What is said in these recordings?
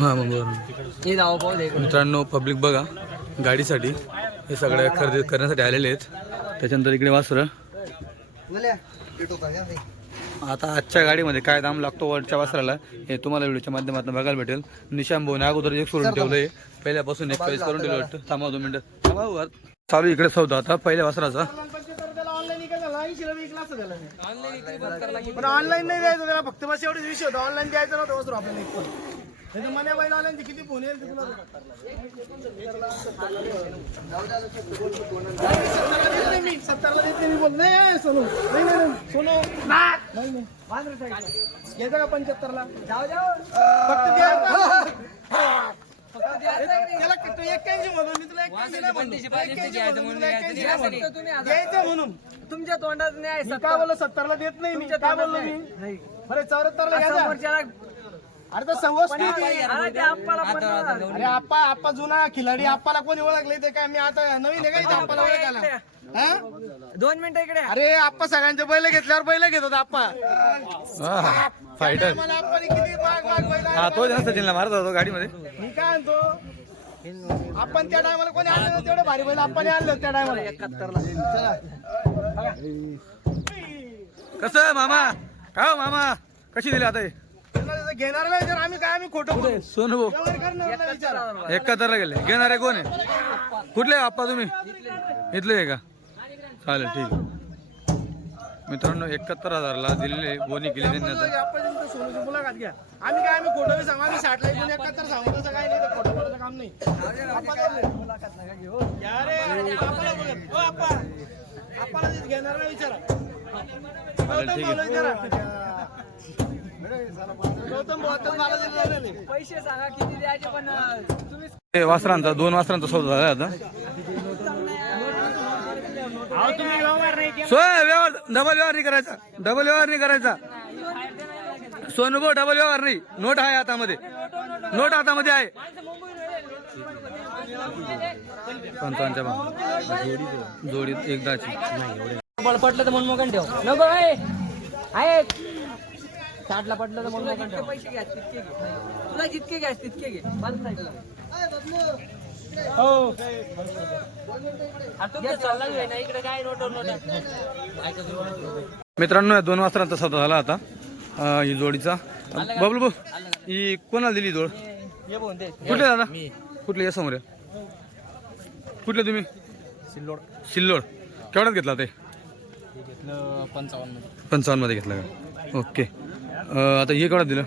हां मग बरोबर मित्रांनो पब्लिक बघा गाडीसाठी हे सगळ्या खरेदी करण्यासाठी आलेले आहेत. त्याच्यानंतर इकडे वासरं आता आजच्या गाडीमध्ये काय दाम लागतो वरच्या वासराला हे तुम्हाला व्हिडिओच्या माध्यमातून बघायला भेटेल. निशाम भाऊने अगोदर एक सोडून ठेवलंय. पहिल्यापासून एक चॉईस करून ठेवलं वाटतं. थांबा दोन मिनिटं. थांबा. चालू इकडे सौदा आता पहिल्या वासराचा. पण ऑनलाईन नाही द्यायचं त्याला फक्त बस एवढेच विषय होता. ऑनलाईन द्यायचं नव्हतं वस्तू आपल्याला एक. पण नाही तर ऑनलाईन किती फोन येईल ते तुला नाही मी. सत्तरला देत नाही मी बोल नाही सोनू. नाही नाही नाही. सोनू. नाही नाही. घ्यायचं का पंच्याहत्तरला? फक्त द्यायचं त्याला किती एक्क्याऐंशी म्हणून मी तुला एक्क्याऐंशी नाही म्हणलो. एक्क्याऐंशी म्हणून तुला एक्क्याऐंशी नाही म्हणलो. द्यायचं म्हणून. तुमच्या तोंडात नाही मी काय बोललो सत्तरला देत नाही मी. काय बोललो मी? अरे चौऱ्याहत्तरला घ्यायचा अरे तर सव्वास किती? अरे आप्पा आप्पा जुना खिलाडी आप्पाला कोणी ओळखले ते काय? मी आता नवीन आहे का इथे आप्पाला ओळखायला? हा? दोन मिनिटं इकडे. अरे आप्पा सगळ्यांचे बैल घेतल्यावर बैल घेत होता आप्पा. फायटर. मला आप्पाने किती माग माग बैल हा तो जास्त सचिनला मारत होता गाडीमध्ये. मी काय म्हणतो? आपण त्या टायमाला कोणी आणलं नव्हतं, तेवढं भारी बैल आपण आणलं त्या टायमाला एकाहत्तरला. चला. कसं आहे मामा? काय हो मामा? कशी दिली आता हे? घेणार नाही तर आम्ही काय आम्ही खोटं बोलू? सोनू भाऊ. व्यवहार करणार नाही विचार. एकाहत्तरला गेले. घेणारे कोण आहे? कुठले आहे आप्पा तुम्ही? इथले आहे का? चालेल ठीक आहे. मित्रांनो एकाहत्तर हजारला दिलेले बोनी केली त्यांनी आता. आपण तुमचं सोनूची मुलाखत घ्या. आम्ही काय आम्ही खोटं बी सांगू. आम्ही साठला एकूण एकाहत्तर सांगू. तसं काय नाही तर खोटं बोलायचं काम नाही. या रे, आप्पाला बोलत. ओ, आप्पा. आप्पाला ते घेणार नाही विचारा. गौतम ठीक भाऊला विचारा. गौतम भाऊ आता मला दिलं लावलं नाही. पैसे सांगा किती द्यायचे पण अं, तुम्ही वासरांचा दोन वासरांचा सौदा झाला आता. सोय व्यवहार डबल व्यवहार नाही करायचा. डबल व्यवहार नाही करायचा. सोनूभाऊ डबल व्यवहार नाही. नोट आहे हातामध्ये. नोट हातामध्ये आहे. पंचांच्या भाव जोडीत एकदाची बळ पडलं तर म्हणून मग ठेव. नको आहे. आहे साठला पडलं तर म्हणून मग पैसे घ्या तितके घे. तुला जितके घ्या तितके घे बंद साईडला चालला ना. इकडे काय नोट नोट मित्रांनो या दोन वासरांचा सौदा झाला आता. ही जोडीचा. बबलू भाऊ ही कोणाला दिली जोड? ये बोल दे. कुठले दादा? कुठले? या समोर या. कुठले तुम्ही? सिल्लोड. सिल्लोड. केवढ्यात घेतला ते? पंचावन्न पंचावन्न. मध्ये घेतला का? ओके. अं, आता हे केवढ्यात दिलं?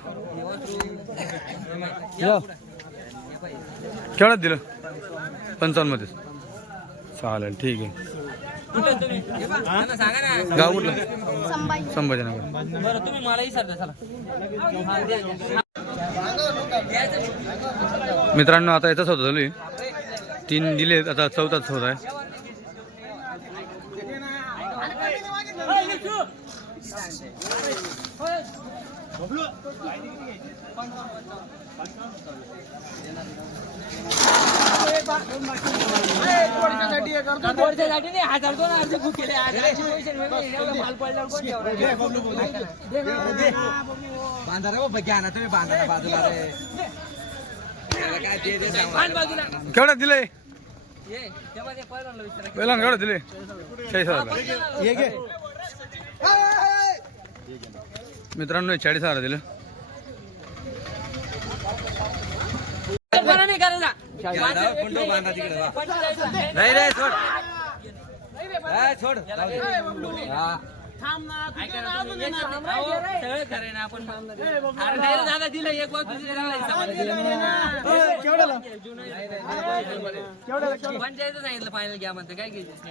केवढ्यात दिलं? पंचावन्नमध्ये चालेल ठीक आहे. सांगा ना. गाव कुठलं? संभाजीनगर. बरं तुम्ही मला विचारता चला. हा, द्या, द्या. मित्रांनो आता याचाच होता चालू आहे. तीन दिले आता चौथाच होत आहे. पैसे वेगळे एवढं माल पडल्यावर कोण बाजूला केवढ्यात दिले ये तेव्हा ते पहिल्यांदा विचारा पहिला केवढ्यात दिले? चाळीस हजार मित्रांनो हे चाळीस हजार दिलं. बरं नाही रे सोड. सगळं खरं ना आपण दादा दिलं एक वस्तू दिली पंचायत सांगितलं फायनल घ्या म्हणते. काय घ्यायचं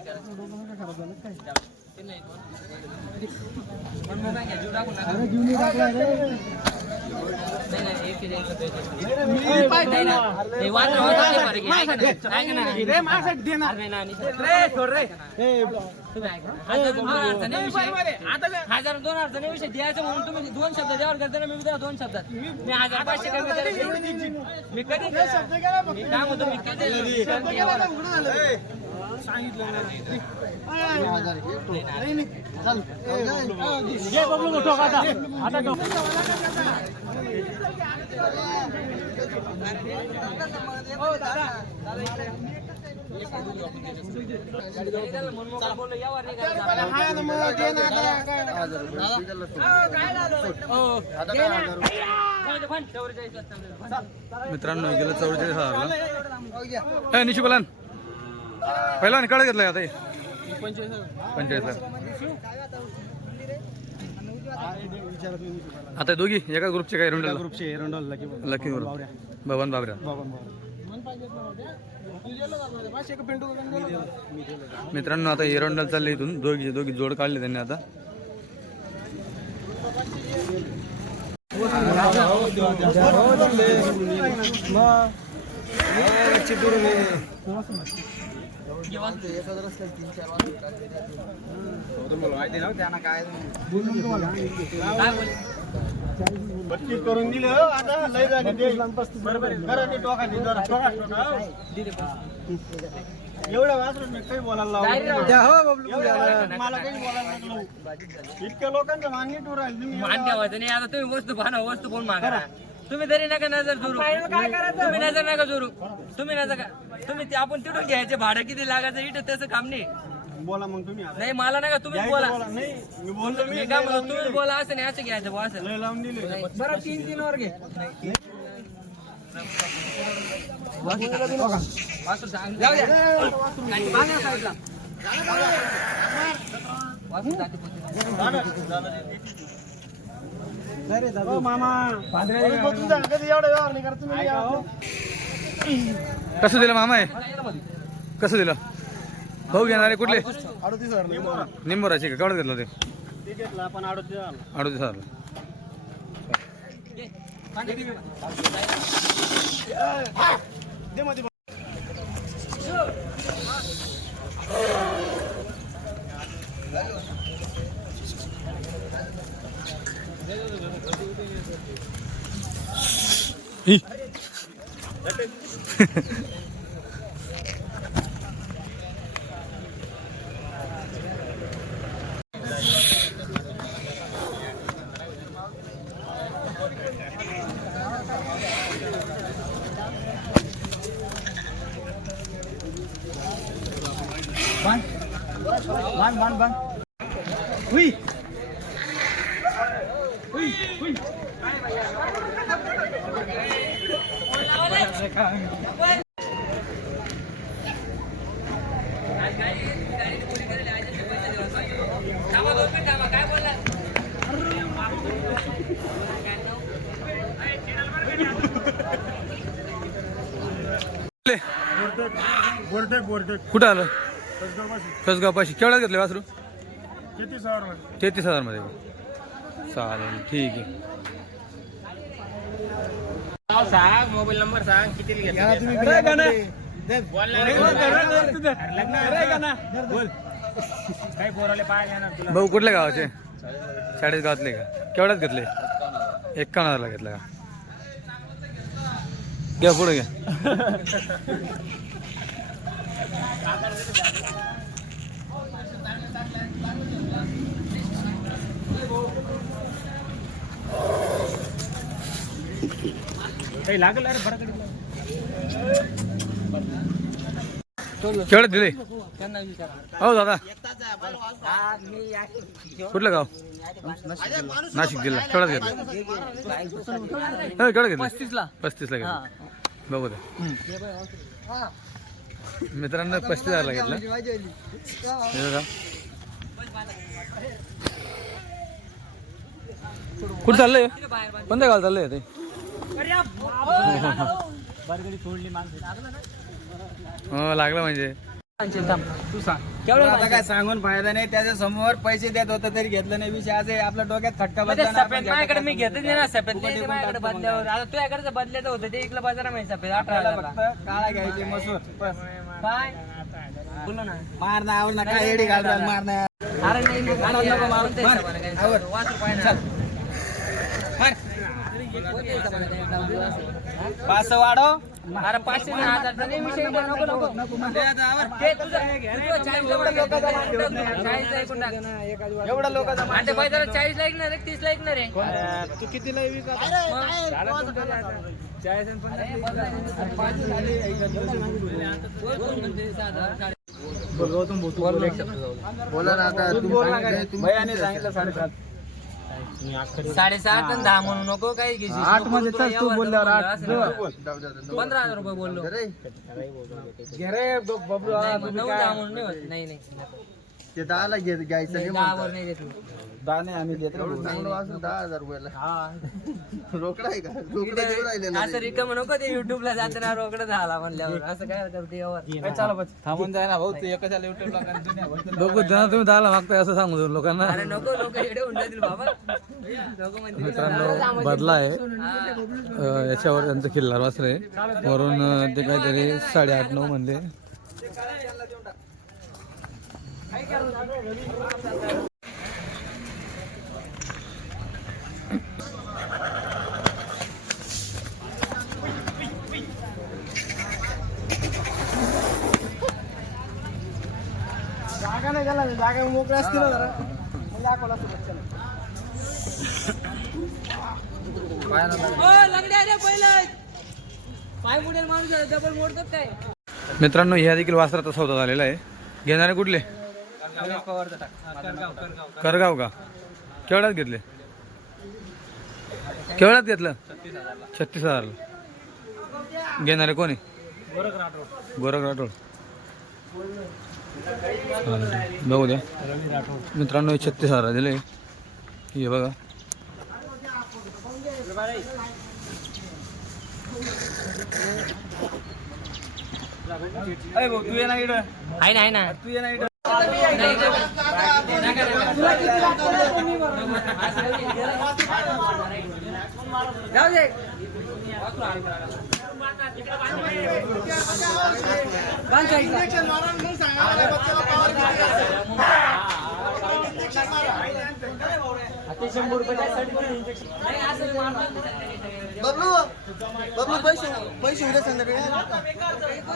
हजार दोन अडचणी विषय. द्यायचं म्हणून तुम्ही दोन शब्द द्यावर करताना मी द्या दोन शब्दात मी हजार पाचशे कमी. मी कधी मी काय म्हणतो मी कधी मित्रांनो गेलं चौवेचाळीस हजार ए पहिला कडे घेतलाय आता? पंचेचाळीस. आता दोघी एका ग्रुपचे काय रुंडल ग्रुपचे एरंडॉल लकी ग्रुप बबन बाबऱ्या मित्रांनो आता एरंडल चालले इथून. दोघी दोघी जोड काढले त्यांनी आता. बत्तीस करून दिलं हो, आता लय झाली ते. बरोबर. करा ते टोकाची जरा. टोका, टोका, हो. एवढं वासरून मी काही बोलायला लावलं वासरून मला काही बोलायला. इतक्या लोकांचं मान नीट उरायला तुम्ही. मान ठेवायचं नाही आता तुम्ही वस्तू पाहा वस्तू कोण मागा तुम्ही तरी नका नजर जोरू तुम्ही नजर नका जोरू तुम्ही नजर का- तुम्ही ते आपण तिथून घ्यायचे. भाडं किती लागायचं? इथं त्याचं काम नाही. बोला मग तुम्ही. नाही मला नका. तुम्ही बोला. बोला. नाही मी बोललो मी. काय म्हणतो तुम्ही बोला. असं नाही असं घ्यायचं बुवा असं. लावून दिले. बरं तीन तीन वर घे वासरू सांग. जाऊ द्या. नाही, बांधा साईडला. मामा तुमचा एवढा व्यवहार नाही करत तुम्ही कसं दिलं मामा आहे कसं दिलं? भाऊ घेणारे कुठले? अडतीस हजार निंबोराचे का? केवढं घेतलं ते? ते घेतलं आपण अडतीस हजार. अडतीस हजार दे मध्ये ही. थांबा, दोन मिनिट थांबा. काय बोलला? कुठं आलं? कसगाव पाशी केवढ्यात घेतले वासरू? किती हजार तेहतीस हजारमध्ये चालेल ठीक आहे. नाव सांग मोबाईल नंबर सांग किती काही तुला. भाऊ कुठल्या गावाचे? चाळीस गावातले का? केवढ्यात घेतले? एक्कावन्न हजारला घेतला का? घ्या पुढे घ्या. काही लागल अरे बरं केवढ्यात दिले त्यांना विचारा हो दादा हा, मी या- कुठलं गाव नाशिक जिल्हा केवढ्यात घेतलं हो, केवढ्यात घेतलं पस्तीसला पस्तीसला घेतलं बघू द्या मित्रांनो पस्तीस हजारला घेतलं हे बघा. कुठं चाललंय? कोणत्या गावाला चाललंय ते? हो लागलं म्हणजे. तू सांग. केवढं आता काय सांगून फायदा नाही त्याच्यासमोर पैसे देत होता तरी घेतलं नाही. विषय आज आपल्या डोक्यात खटका मग ते बसला ना, आपण सफेद माझ्याकडे मी घेतच नाही ना सफेद. फुकट ते विकून माझ्याकडे टाकतो बदल्यावर आता तुझ्याकडे बदल्याचं होतं ते इकडे बाजारा माहिती सफेद अठरा आपल्याला हजारला. फक्त काळा घ्यायचे मसूर बस. काय बोलो ना. मार ना आवर ना काय एडी घाल मार ना. अरे नाही नाही, कोणत्या हिशोबाने काय सांगू? वासरू पाहिजे ना. कोणत्या हिशोबाने काय सांगू? पाच वाढव. अरे पाचशे नाही, हजारचा नाही विषय नको नको नको ते तुझं- तुझं चाळीसला पण चाळीसला ऐकून टाक. एवढा लोकांचा आणि ते बाई जरा चाळीसला ऐकणार आहे? तीसला ऐकणार आहे तू सहा हजार, साडे- बोला ना. आता सांगितलं साडेसात. साडेसात आणि दहा म्हणू नको काही घेशील आठमध्ये चल, तू बोलल्यावर आठ. नाही. पंधरा हजार रुपये बोललो नाही, मग नऊ दहा म्हणून नाही होत. नाही नाही ते दहाला घेत घ्यायचं नाही, दहावर नाही देत. दाणे आम्ही देतो चांगलं वाजून दहा हजार रुपयाला. रोकडा आहे का? रोकडा देऊ राहिले ना असं रिकाम नको ते युट्यूबला जाताना रोकडं झाला म्हणल्यावर. असं काय करते यावर? थांबून जाय ना भाऊ तू एका युट्यूबला बघू त्यांना तुम्ही दहाला मागताय असं सांगू लोकांना. अरे नको लोक एवढे होऊन जातील बाबा. म्हणतील. मित्रांनो बदला आहे. अं, याच्यावर त्यांचं किल्लार वासर. आहे वरून अं, ते काहीतरी साडेआठ नऊ म्हणले. जागा नाही झाला जागा मोकळ्या असतील ना जरा. मग दाखवला असतं बच्चाला. ओ, लंगड्या रे पहिलं पाय बुडेल माणूस डबल मोडतात काय? मित्रांनो ह्या देखील वासराचा सौदा झालेला आहे. घेणारे कुठले? करगाव का? केवढ्यात घेतले? केवढ्यात घेतलं? छत्तीस हजारला. घेणारे कोणी गोरख राठोड. चालेल. बघू द्या. मित्रांनो हे छत्तीस हजार दिले हे बघा. अरे भाऊ तू ये ना इकडं. आहे ना आहे ना. तू ये ना इकडं. जाऊ दे. बबलू बबलू पैसे पैसे उद्या संध्याकाळी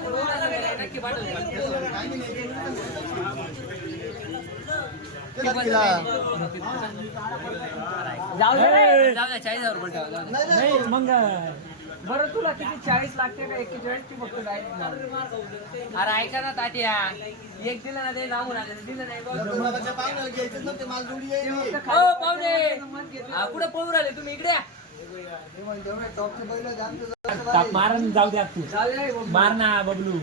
जाऊ दे. जाऊ बरं तुला किती चाळीस लागते का एक्केचाळीस ची फक्त डायरेक्ट अरे ऐका ना तात्या. एक दिलं ना ते लांबून आलं दिलं नाही बघ. ओ पाहुणे. हा, कुठं पळून राहिले? तुम्ही इकडे या. मार जाऊ द्या तू मार ना बबलू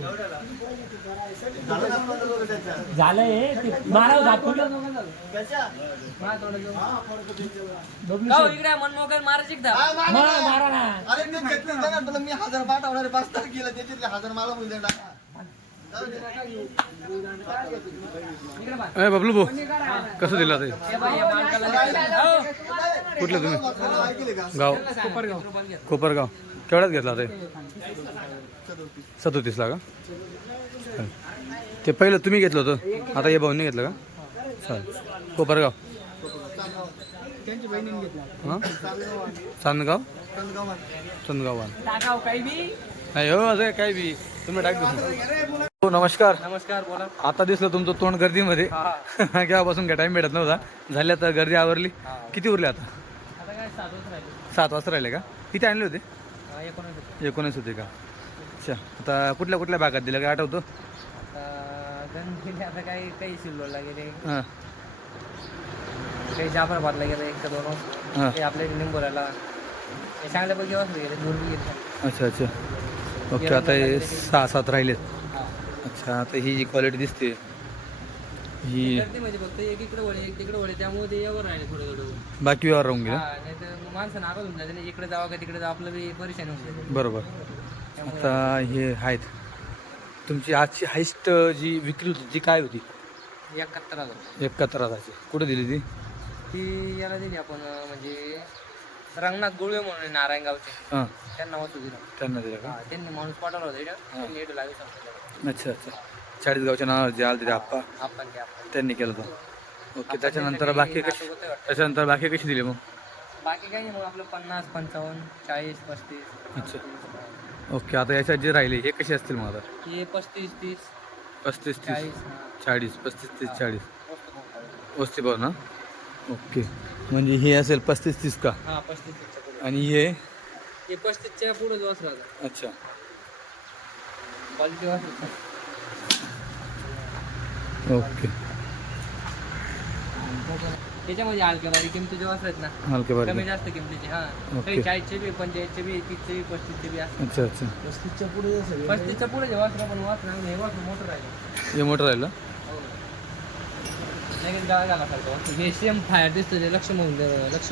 झालंय ते माराव हो, इकडे या, मनमोकळं मारायची? हा, मारा ना. मारा ना अरे ते घेतली ना तुला मी हजार पाठवणार आहे, पाच तारखेला त्याच्यातले हजार मला बोलले टाका ए बबलू भाऊ कसं दिला ते हे हे हो. कुठलं तुम्ही? गाव. कोपरगाव. केवढ्यात घेतला ते? सदोतीसला का. ते पहिलं तुम्ही घेतलं होतं? आता हे भाऊनी घेतलं का? चालेल. कोपरगाव. त्यांची बहिणीने घेतला. हां? चांदगाव. बी. नाही हो असं काय बी. तुम्ही टाक. हो नमस्कार. नमस्कार बोला. आता दिसलं तुमचं तोंड गर्दीमध्ये. केव्हापासून काय टाइम भेटत नव्हता. झाल्या तर गर्दी आवरली. किती उरले आता? सात वाजता राहिले का? किती आणले होते? एकोणीस होते. का? अच्छा. आता कुठल्या कुठल्या भागात दिलं? काय आठवतं? आता काही काही सिल्लोडला गेले. हां. काही जाफराबादला गेले एक दोन. हां. ते आपल्या निंबोऱ्याला. चांगल्यापैकी वाचले गेले दोन गेले अच्छा अच्छा. ओके आता हे सहा सात राहिलेत. अच्छा आता ही जी क्वालिटी दिसते ही गर्दी म्हणजे फक्त एक इकडे वळे एक तिकडे वळे त्यामुळे ते यावर राहिले थोडं थोडं बाकी व्यवहार राहून गेले? हा नाही तर माणसं नाराज होऊन जाते इकडे जावं का तिकडे जावं आपलं बी परेशानी होऊन जाते. बरोबर. आता हे आहेत. तुमची आजची हाईस्ट जी विक्री होती ती काय होती? एकाहत्तर हजार. एकाहत्तर हजारची. कुठे दिली ती? ती याला दिली आपण अं, म्हणजे रंगनाथ गुळवे म्हणून आहे नारायणगावचे हां. त्यांना वस्तू दिला. त्यांना दिलं का? हा त्यांनी माणूस पाठवला होता इकडं त्यांनी इकडं लागू सांगितलं अच्छा अच्छा. चाळीसगावच्या नावावर जे आलं ते आप्पा. त्यांनी केलं होतं. ओके त्याच्यानंतर बाकी कशी. त्याच्यानंतर बाकी कशी दिली मग? बाकी काही नाही मग आपलं पन्नास पंचावन्न चाळीस पस्तीस. अच्छा. ओके आता याच्यात जे राहिले हे कसे असतील मग आता? हे पस्तीस तीस. पस्तीस तीस. चाळीस पस्तीस तीस चाळीस. वस्ती भाव ना ओके. म्हणजे हे असेल पस्तीस तीस का? हा पस्तीस आणि हे? पस्तीसच्या पुढे जो असला अच्छा. Quality okay. त्याच्यामध्ये हलक्या वासर आहेत ना हलके कमी बरं जास्त किमतीचे हा. ओके. चाळीसचे बी पंचेचाळीसचे बी तीसचे बी पस्तीसचे बी असतात. अच्छा अच्छा. पस्तीसच्या पुढे हे सगळे. पस्तीसच्या पुढे जे पण वासरा हे वासर मोठं राहिलं. हे मोठं राहिलं? लगेच गाळा वासर हे सेम फायर दिसतो ते लक्ष म्हणून लक्ष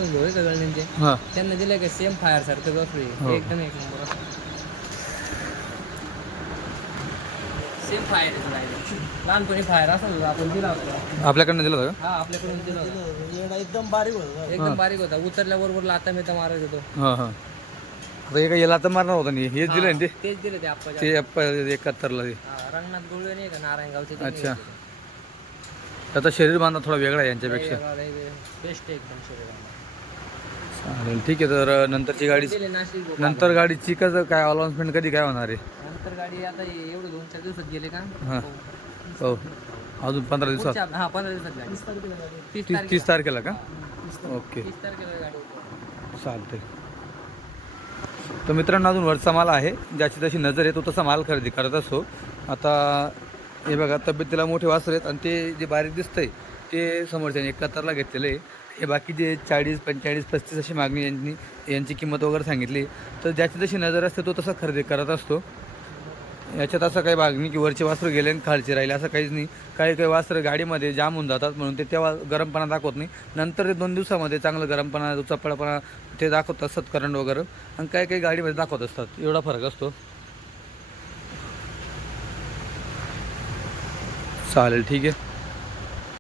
हां. त्यांना दिलं का सेम फायर सारखं हो. एकदम एक नंबर सेम फायर राहिलं लहानपणी फायर असेल ना, आपण दिला होता. आपल्याकडनं दिलं होतं हा आपल्याकडून दिला होता. येडा एकदम बारीक होता एकदम बारीक होता. उतरल्याबरोबर लाता मिता मारत होतो हां आता काय याला तर मारणार होता नाही हेच दिलं ते? तेच दिले ते आपण ते अप्पा एकाहत्तरला ते. रंगनाथ गोळवे नाही का? नारायणगावचे अच्छा. आता शरीर बांधा थोडा वेगळा आहे यांच्यापेक्षा. बेस्ट एकदम शरीराला चालेल ठीक आहे. तर नंतरची गाडी. नंतर गाडीची कसं काय अनाउन्समेंट कधी काय होणार आहे? नंतर गाडी आता हे एवढं दोन चार दिवसात गेले का? हां. हो. अजून पंधरा दिवसात? पुढच्या- हा पंधरा दिवसात गाडी. तीस तीस तारखेला तीस तारखेला का? ओके. तीस तारखेला गाडी चालते तर मित्रांनो अजून वरचा माल आहे. ज्याची जशी नजर आहे तो तसा माल खरेदी करत असतो आता हे बघा तब्येतीला मोठे वासर आहेत आणि ते जे बारीक दिसतंय ते समोरच्याने एकाहत्तरला घेतलेलं आहे. हे बाकी जे चाळीस पंचेचाळीस पस्तीस अशी मागणी यांनी यांची किंमत वगैरे सांगितली. तर ज्याची जशी नजर असते तो तसा खरेदी करत असतो. याच्यात असं काही भाग नाही की वरचे वासरं गेले आणि खालचे राहिले असं काहीच नाही. काही काही वासरं गाडीमध्ये जाम होऊन जातात म्हणून ते तेव्हा गरमपणा दाखवत नाही. नंतर ते दोन दिवसामध्ये चांगलं गरमपणा चपळपणा ते दाखवत असतात करंट वगैरे. आणि काही काही गाडीमध्ये दाखवत असतात. एवढा फरक असतो. चालेल ठीक आहे.